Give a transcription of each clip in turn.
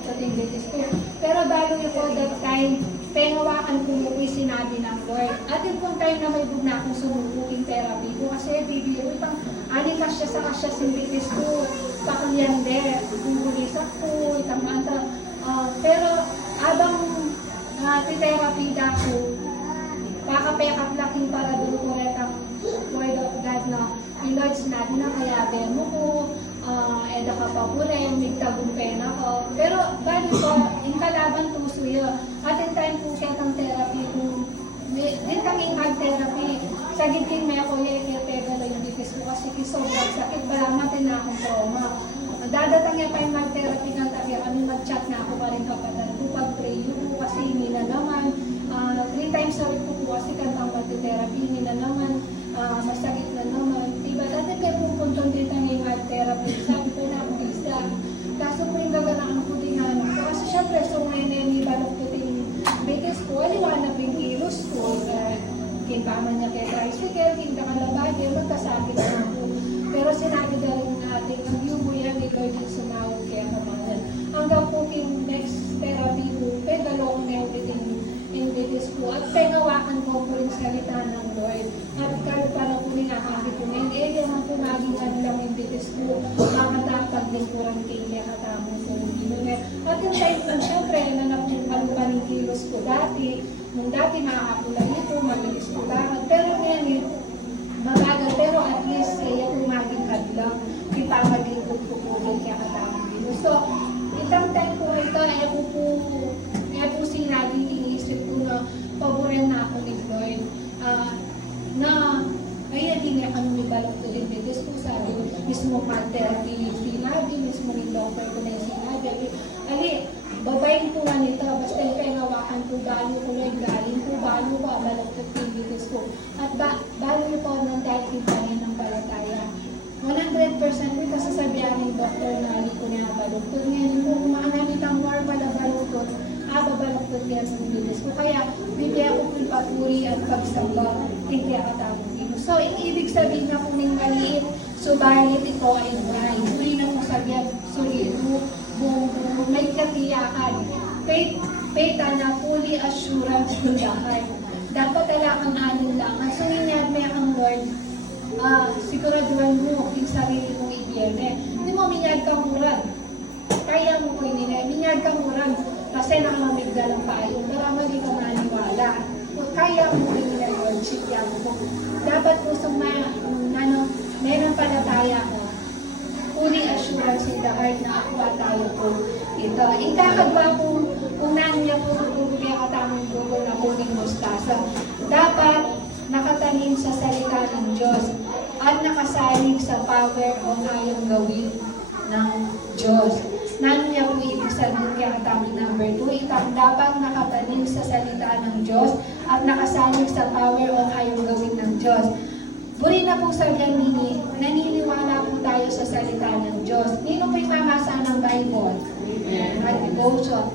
sa Tingbitis ko. Pero bago yun po that time, pengawakan ko mo sinabi ng Lord. At yung pong time na may bug na akong sumubuking therapy ko kasi bibiro itang anikas siya sa kasya Tingbitis ko. Pakulyande, bumulisak ko, itang manta. Pero abang therapy da ko, pakapekap laking para doon ko retang word of God na yung Lord sinabi na kaya ben mo ko, eda ka pa po rin, migtagumpay na ko. Pero bali po, yung kalaban tuso yun. At in time po siya ng therapy kung din kami therapy. Sa gitting may ako yung tegala yung bitis ko kasi sobrang sakit, wala natin na akong trauma. Dadatang niya pa yung mag-therapy ng tabi, kami mag-chat na ako pa rin kapatal ko, pag-pray ko kasi hindi na naman. 3 times a week po kasi kantang mag-therapy, hindi na naman, masakit na naman. Diba, dati kayo pupuntong dito ng mag-therapy, sabi ko na ako isa. Kaso po yung gaganaan ko din ko. Kasi syempre, so ngayon yung balok ko din bitis ko, aliwanag yung kilos ko. Kintaman niya kay tricycle, kinta ka labagi, magkasakit na ako. Pero sinabi na rin natin, ang yubo yan, ni Lord yung sumawag kaya kamanan. Hanggang po yung next therapy ko, pedalong na yung bitis ko. At pengawakan ko po rin salita ng Lord. At kahit parang po rin nakakit ko ngayon, naman po maging lang yung bitis ko. Makatapag din po rin kaya katamong po ginunin. At yung time po, syempre, nanapalupal yung kilos ko dati. Nung dati makakapula ito, mabilis ko lahat. Pero ngayon, mabagal, pero at least yung maging kadlang, kita maging pupupulong kaya katamang ginunin. So, itang time po ito, po sinabi, iniisip ko na paborin na ako ni Lord. Na kaya di nga kami may balok to din bitis ko sabi mismo mag-therapy sinabi, mismo ni doctor ko na yung sinabi. Ali, babayin po nga nito, basta yung pengawakan po, balo ko na yung galing po, balo ko, balok to din bitis ko. At balo po ng dahil pa rin ng palataya. 100% ito sasabihan ng doktor na hindi ko niya baluktot. Ngayon kung makanamit ang more pala baluktot, babaluktot yan sa bilis ko. Kaya bigyan ko kung papuri at pagsamba, hindi katamong ino. So, ibig sabihin na kung maliit, subalit ito ay buhay. Hindi na kung sabihan, solido, bumbu, may katiyakan. Faith na fully assurance ng lahat. Dapat talagang anin lang. Ang suminyag may ang Lord, siguraduhan mo yung sarili mong ibiyene. Hindi mo minyag kang murag. Kaya mo ko inina. Minyag kang murag. Kasi nakamamigda lang tayo. Para mali ka maniwala. Kaya mo ko inina yun. Sikyan mo. Dapat pusong meron pala tayo ko. Fully assurance in the heart na ako at tayo po. Ito. Ikakagwa kung naniya po kaya katamang Google na kuning mustasa. Dapat nakatanim sa salita ng Diyos at nakasalig sa power o kayang gawin ng Diyos. Naniya po ibig sabihin kaya katami number 2, itang dapat nakatanim sa salita ng Diyos at nakasalig sa power o kayang gawin ng Diyos. Buri na po sabihan nini, naniniwala po tayo sa salita ng Diyos. Nino po'y mamasa ng Bible? At devotion.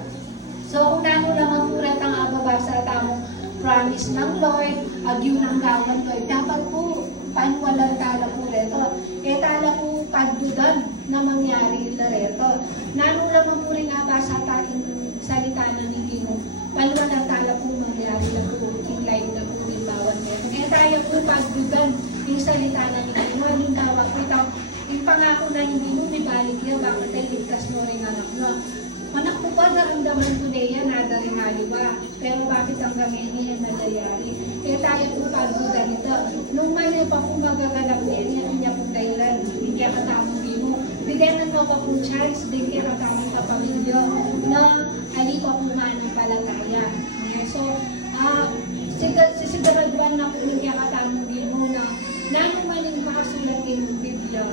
So, kung nano naman po rin ang ababasa tamong promise ng Lord, agyo ng gawan Lord, dapat po, panwalang tala po reto. Tala po pagdudan na mangyari ito reto. Nano naman po rin abasa taking salita ng Nino, panwalang tala po mangyari na po, kinlay na po rin bawat reto. Tayo po pagdudan yung salita ng Nino, yung tawag po ito, yung pangako na hindi mo ibalik yan, bakit ay ligtas mo rin anak mo. Anak ko ba, naramdaman ko na yan, nadaring ba? Pero bakit ang gamay niya yung nangyayari? Kaya tayo po pagduda nito. Nung mali pa po magaganap niya, yan niya pong dahilan. Bigyan ka tamang mo. Bigyan mo pa pong chance, bigyan ka tamang kapamilyo na ali pa po manipalataya. So, sisiguraduhan na po bigyan ka tamang mo na nanumaling makasulat yung Biblia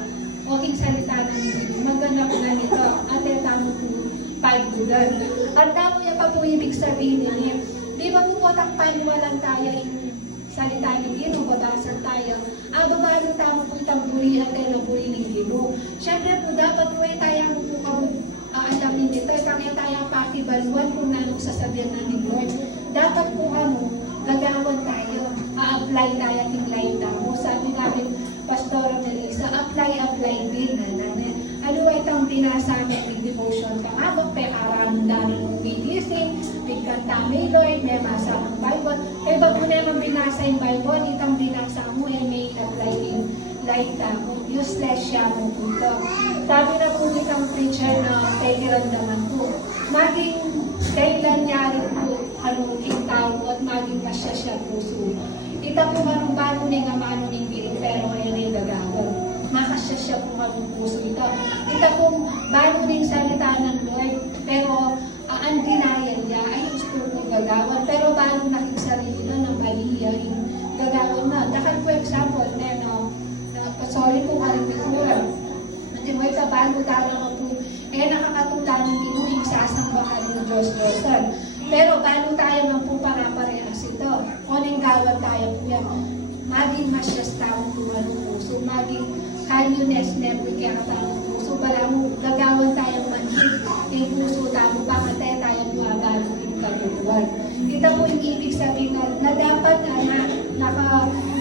o king salita ng Biblia. Maganda po na nito at tamang po pagdudan. At damo niya pa po ibig sabihin niya, di ba po takpan walang tayo yung salita ng Gino, babasan tayo. Babalo tamo po itang buri at buri ng Gino. Siyempre po, dapat po tayo po kung aalamin dito, kaya tayo pakibaluan kung nanong sasabihan na ni Lord. Dapat po gagawan tayo, a-apply tayo ng line tamo. Sabi namin, Pastora Melissa, apply din na namin. Ano itong binasa namin, di devotion ka nga mo, pekaran dami mong BTC, bigkanta may Lord, may masa ang Bible. Eh, bago naman binasa yung Bible, itang binasa mo, eh, may apply in light ka mo, useless siya mo punto. Sabi na po itang preacher na pekiramdaman po, maging kailan niya rin po, tao at maging kasya siya puso. Ita po manong bago ni nga maano ning dito, pero ngayon ay gagawin. Makasya siya po manong puso ito. Ita po bago ning salita ng Lord, pero ang denial niya ay gusto po gagawin. Pero bago nakikisarili na ng baliya, gagawin na. Dakan po example, sorry po ka rin dito. Hindi mo ito, bago tayo po, nakakatula ng ginuhing sasambahan ng Diyos-Diyosan. Pero bago tayo ng po para-parehas ito, kuning gawan tayo po yan, maging masyas taong tuwan ng puso, maging kanyunes never kaya katawang puso, para mo gagawan tayong manhid, yung puso tamo, bakit tayo buwabalo yung katutuan. Ito po yung ibig sabihin na dapat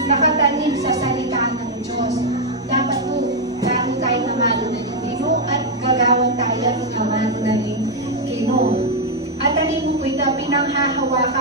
nakatanim sa salita ng Diyos. Dapat po, bago tayo namalo na ng Ginoo at gagawan tayo ng namalo na ng Ginoo. At alin mo po ito, pinanghahawakan